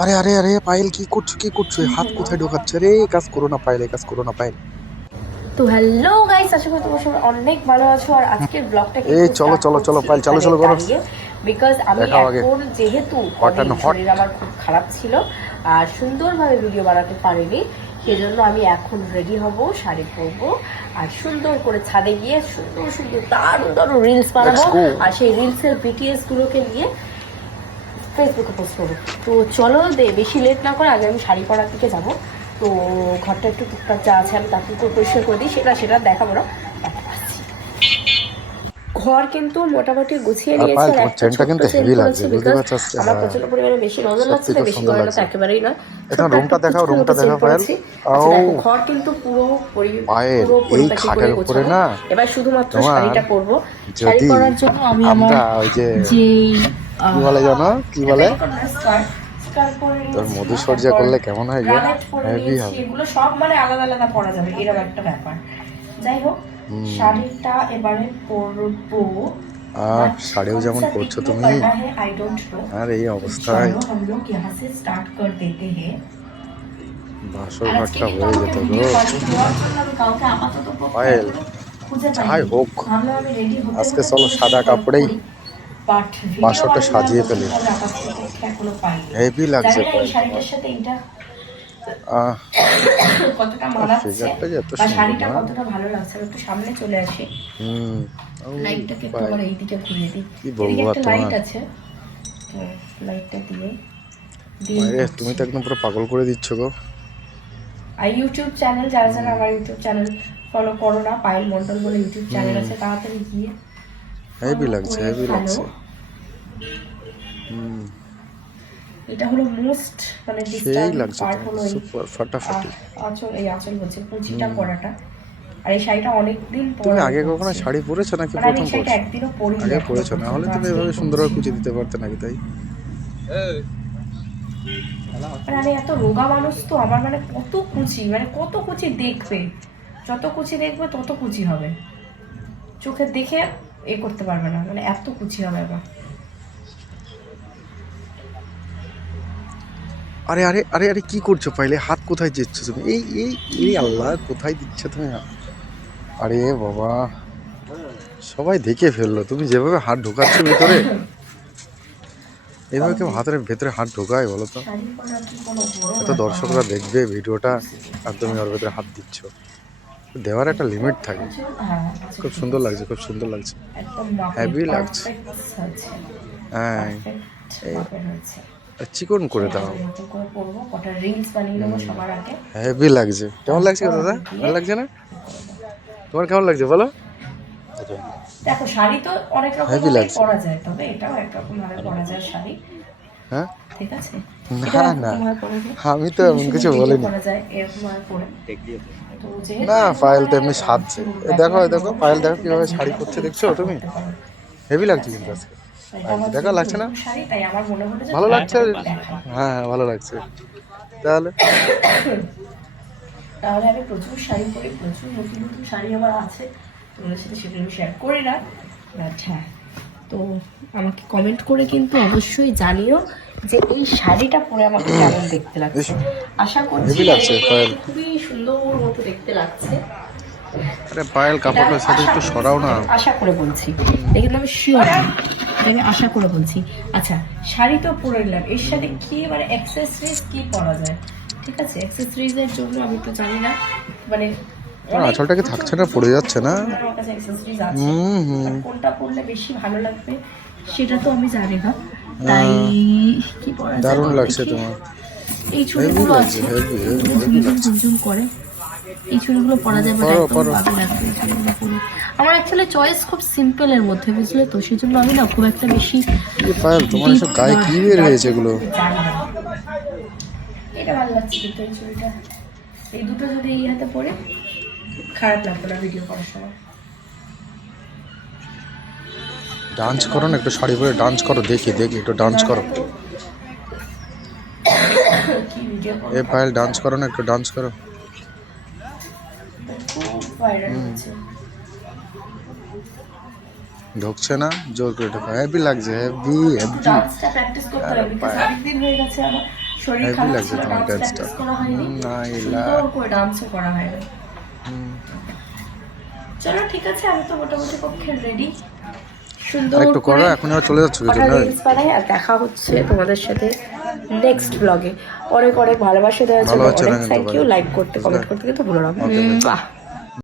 আরে আরে আরে পায়েল কি করছো হাত কোথায় ঢোকাচ্ছে রে? এই কাজ করো না পায়েল, এই কাজ করো না পায়েল। তো হ্যালো গাইস, আশা করি তোমরা সবাই অনেক ভালো আছো। আর আজকের ব্লগটা এই কিন্তু চলো স্টার্ট চলো চলো করছি পায়েল, চলো এখানে চলো করো। দাঁড়িয়ে, বিকজ আমি দেখাও আগে এখন যেহেতু হট অনেক অ্যান্ড হট। শরীর আমার খুব খারাপ ছিল আর সুন্দরভাবে ভিডিও বানাতে পারিনি, সেজন্য আমি এখন রেডি হব, শাড়ি পরবো আর সুন্দর করে ছাদে গিয়ে সুন্দর সুন্দর দারুণ দারুণ রিলস বানাবো। আর সেই রিলসের বিটিএস গুলোকে নিয়ে ফেসবুকে পোস্ট করবো। তো চলো বেশি লেট না করে আগে আমি শাড়ি পরার দিকে যাবো। তো ঘরটা একটু টুকটাক যা আছে আমি তাকে পরিষ্কার করে দিই, সেটা দেখাবো না। ঘর কিন্তু মোটামুটি গুছিয়ে আর নিয়েছি। পায়েল আর তোমার একটা চেনটা ছোট্ট কিন্তু চেন হেভি লাগছে, করেছি বুঝতে বিকজ পারছো আজকে? আমার হ্যাঁ প্রচন্ড পরিমাণে বেশি নজর সত্যি লাগছে না, খুব বেশি সুন্দর গয়না তো লাগছে। একেবারেই না। এখন ছোট্ট একটা রুমটা দেখাও, পুচকের রুমটা মতো চেন দেখাও পায়েল। করেছি। আচ্ছা ও দেখো, ঘর কিন্তু পুরো পায়েল, এই পরিপাটি করে খাটের উপরে গোছানো। না এবার শুধুমাত্র তোমার, শাড়িটা পরবো। শাড়ি যদি পরার জন্য আমি আমার আমরা ওই যে যে কি বলে জানো, কি বলে স্কার্ট পরে তোর নিয়েছি, মধুসর্যা তারপর করলে কেমন হয় গো? ব্রালেট পরে হেভি নিয়েছি। হবে। এগুলো সব মানে আলাদা আলাদা পরা যাবে, এরকম একটা ব্যাপার। যাই হোক, শাড়িটা এবারে পরবো। শাড়িও যেমন পরছো তুমি, आई डोंट नो। আর এই অবস্থায় चलो हम लोग यहाँ से स्टार्ट कर देते हैं। বাসর আর আজকে ঘরটা কিন্তু হয়ে আমাকে যেত গো ভিডিও কলিং দেওয়ার জন্য আমি কাউকে আপাতত পায়েল। খুঁজে যাই পাইনি। হোক, ভাবলাম আমি রেডি হতে আজকে হতে চলো তোমাদের সাদা সাথে গল্প কাপড়েই করি, বাট ভিডিও বাসরটা বানিয়ে সাজিয়ে দেওয়ার ফেলি। পর্যন্ত আমি আপাতত পক্ষে এখনো পাইনি। হেভি লাগছে জানি না এই পায়েল তোমার। শাড়িটার সাথে এইটা আহ কতটা মানাচ্ছে ফিগারটা যে এত বা সুন্দর শাড়িটা না। কতটা ভালো লাগছে। আমি একটু সামনে চলে আসি, হুম। ও লাইটটাকে একটু পায়েল, আমার এইদিকে ঘুরিয়ে দিই। কি এদিকে বলবো আর একটা লাইট তোমার। আছে, তো লাইটটা দিয়ে মায়েরে তুমি তো একদম পুরো পাগল করে দিচ্ছ গো। আর ইউটিউব চ্যানেল, যারা যারা আমার ইউটিউব চ্যানেল ফলো করো না, পায়েল মন্ডল বলে ইউটিউব চ্যানেল আছে, তাড়াতাড়ি গিয়ে হেভি ফলো লাগছে, করে হেভি ফেলো। লাগছে। হুম, এটা হলো মোস্ট মানে সেই ডিস্টার্বিং লাগছে পার্ট, তোমাকে, হলো এই সুপার ফাটাফাটি। আঁচল, এই আঁচল বলছে কুচিটা পরাটা। আর এই শাড়িটা অনেকদিন পর তুমি আমি আগে কখনো পরছি, শাড়ি পরেছো নাকি মানে আমি প্রথম এই শাড়িটা পরছো? একদিনও পরিনি আগে এখনো পরেছো, না হলে পর্যন্ত, তুমি আজকেই এভাবে সুন্দরভাবে পরছি। কুচি দিতে পারতে নাকি তাই? মানে আমি এত রোগা মানুষ, তো আমার মানে কত কুচি, মানে কত কুচি দেখবে, যত কুচি দেখবে তত কুচি হবে, চোখে দেখে এ করতে পারবে না, মানে এত কুচি হবে আমার। আরে আরে আরে আরে কি করছো পাইলে? হাত কোথায় দিচ্ছ তুমি? এই এই এই আল্লাহ, কোথায় দিচ্ছ তুমি হাত? আরে বাবা, সবাই দেখে ফেললো তুমি যেভাবে হাত ঢোকাচ্ছ ভিতরে। এইভাবে কেউ হাতের ভেতরে হাত ঢোকায় বলো তো? শাড়ি পরা কি কোনো বড় এত ব্যাপার? দর্শকরা দেখবে ভিডিওটা আর তুমি ওর ভেতরে হাত দিচ্ছ। দেওয়ার একটা লিমিট থাকে। হ্যাঁ, খুব সুন্দর লাগছে, খুব সুন্দর লাগছে, একদম মাপের, হেভি লাগছে। পারফেক্ট হয়েছে, হ্যাঁ, পারফেক্ট মাপের হয়েছে। চিকন করে দাও। নতুন করে পরবো, কটা রিলস বানিয়ে নেবো সবার আগে। হেভি লাগছে। কেমন লাগছে গো দাদা? ভালো লাগছে না? তোমার কেমন লাগছে বলো? দেখো, শাড়ি তো অনেক রকম হেভি ভাবে লাগছে। পরা যায়, তবে এটাও একরকম ভাবে পরা যায় শাড়ি, হ্যাঁ, ঠিক আছে? না না, আমি তো এমন কিছু বলিনি। পরা যায় এরকম ভাবে পরে। তো যেহেতু না এগুলো পায়েল তো মানে এমনি সাজছে। একটু এ দেখো, এ backward দেখো look, পায়েল, দেখো সেটা কিভাবে তোমরা শাড়ি video পরছে, করে দেখছো তুমি? করতে পারো। হেভি লাগছে কিন্তু আজকে। এটা আমার দেখো লাগছে না? নতুন শাড়ি, তাই আমার মনে হলো যে ভালো তোমাদের লাগছে? একটু দেখাই। হ্যাঁ হ্যাঁ, ভালো লাগছে। তাহলে তাহলে আমি প্রচুর শাড়ি পরি, প্রচুর নতুন নতুন শাড়ি আমার আছে, তোমাদের সাথে সেটা আমি শেয়ার করি না, বাট হ্যাঁ, তো আমাকে কমেন্ট করে কিন্তু অবশ্যই জানিও যে এই শাড়িটা পরে আমাকে কেমন দেখতে লাগছে। আশা করছি হেভি লাগছে পায়েল। খুবই সুন্দর মতো দেখতে লাগছে। আরে পায়েল, কাপড়টার সাথে একটু সরাও না। আশা করে বলছি, কিন্তু আমি শিওর, আমি আশা করে বলছি। আচ্ছা, শাড়ি তো পরে নিলাম, এর সাথে কি মানে অ্যাক্সেসরিজ কি পরা যায়? ঠিক আছে, অ্যাক্সেসরিজের জন্য আমি তো জানি না, মানে আঁচলটা কি থাকছে না, পড়ে যাচ্ছে না? আমার কাছে অ্যাক্সেসরিজ আছে, হুম হুম। বাট কোনটা পরলে বেশি ভালো লাগবে সেটা তো আমি জানি না, তাই কি পরা যায় দারুণ বলো লাগছে দেখি। তোমার। এই হেভি চুড়িগুলো লাগছে, আছে, হেভি হেভি এগুলো হেভি ঝুমঝুম লাগছে। ঝুমঝুম করে, এই চুড়িগুলো পরা যায়, বাট পরো একদম পরো। বাজে লাগবে এই চুড়িগুলো পরে। আমার অ্যাকচুয়ালি চয়েস খুব সিম্পলের মধ্যে, বুঝলে তো, সেই জন্য আমি না খুব একটা বেশি এই পায়েল, তোমার এসব গায়ে কি বের হয়েছে এগুলো? জানি না। এটা ভালো লাগছে কিন্তু এই চুড়িটা, এই দুটো যদি এই হাতে পরে খারাপ লাগবে না ভিডিও করার সময়। ডান্স করো না একটু, শাড়ি পরে ডান্স করো, দেখি দেখি একটু ডান্স করো। কি ভিডিও করো? এ পায়েল, ডান্স করো না একটু, ডান্স করো। খুব ভাইরাল হচ্ছে। ঢুকছে না, জোর করে ঢোকা। হেভি লাগছে, হেভি হেভি। ডান্সটা প্র্যাকটিস করতে হবে, বিকজ অনেকদিন হয়ে গেছে আমার শরীর Heavy খারাপ লাগছে ছিল, তোমার ডান্স dance টা। প্র্যাকটিস করা হয়নি, না, এলা। সুন্দর করে ডান্সও করা হয়নি। চলো ঠিক আছে, আমি তো মোটামুটি পক্ষে রেডি। সুন্দর আরেকটু করো, এখন আবার চলে যাচ্ছ কিছু না? রিলস বানাই, আর দেখা হচ্ছে তোমাদের সাথে নেক্সট ব্লগে। অনেক অনেক ভালোবাসা দেওয়ার জন্য ভালো হচ্ছে না অনেক কিন্তু থ্যাংক ইউ। ভাই। লাইক করতে, কমেন্ট করতে কিন্তু ভুলো না। Okay, bye. বাহ।